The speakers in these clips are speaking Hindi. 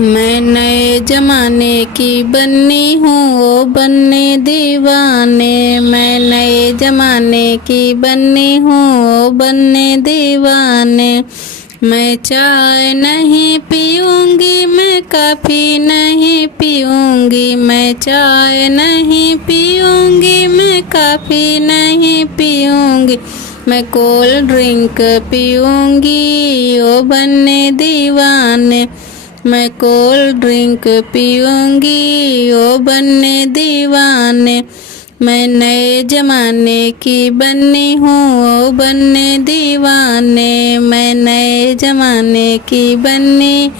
मैं नए जमाने की बन्नी हूँ ओ बनने दीवाने। मैं नए जमाने की बन्नी हूँ ओ बनने दीवाने। मैं चाय नहीं पीऊँगी, मैं कॉफ़ी नहीं पीऊँगी। मैं चाय नहीं पीऊँगी, मैं कॉफ़ी नहीं पीऊँगी। मैं कोल्ड ड्रिंक पीऊँगी ओ बनने दीवाने। मैं कोल्ड ड्रिंक पीऊँगी ओ बनने दीवाने। मैं नए जमाने की बन्नी हूँ ओ बनने दीवाने। मैं नए जमाने की बन्नी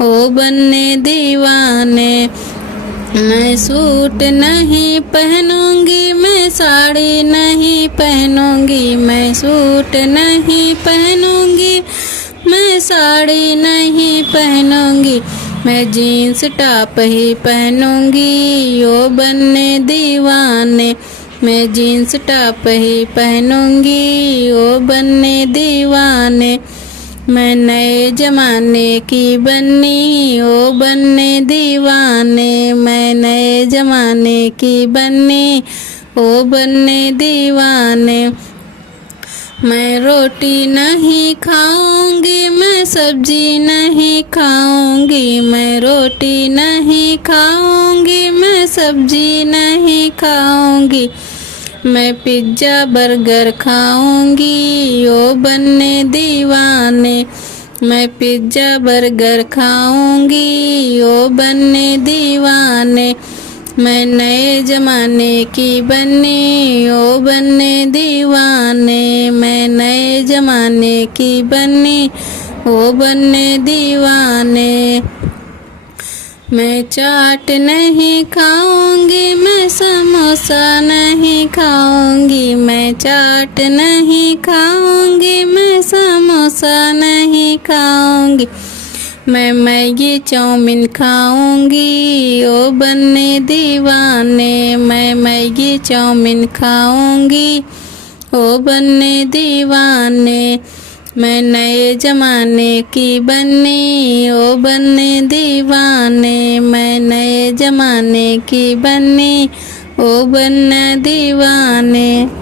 ओ बनने दीवाने। मैं सूट नहीं पहनूंगी, मैं साड़ी नहीं पहनूंगी। मैं सूट नहीं पहनूंगी, मैं साड़ी नहीं पहनूंगी। मैं जीन्स टॉप ही पहनूंगी ओ बनने दीवाने। मैं जीन्स टॉप ही पहनूंगी ओ बनने दीवाने। मैं नए जमाने की बन्नी ओ बनने दीवाने। मैं नए जमाने की बन्नी ओ बनने दीवाने। मैं रोटी नहीं खाऊंगी, मैं सब्जी नहीं खाऊंगी। मैं रोटी नहीं खाऊंगी, मैं सब्जी नहीं खाऊंगी। मैं पिज्ज़ा बर्गर खाऊंगी ओ बनने दीवाने। मैं पिज्ज़ा बर्गर खाऊंगी ओ बनने दीवाने। मैं नए जमाने की बन्नी ओ बनने दीवाने। मैं नए जमाने की बन्नी ओ बनने दीवाने। मैं चाट नहीं खाऊंगी, मैं समोसा नहीं खाऊंगी। मैं चाट नहीं खाऊंगी, मैं समोसा नहीं खाऊंगी। मैं मैगी चाउमीन खाऊंगी ओ बनने दीवाने। मैं मैगी चाउमीन खाऊंगी ओ बनने दीवाने। मैं नए जमाने की बन्नी ओ बनने दीवाने। मैं नए जमाने की बन्नी ओ बनने दीवाने।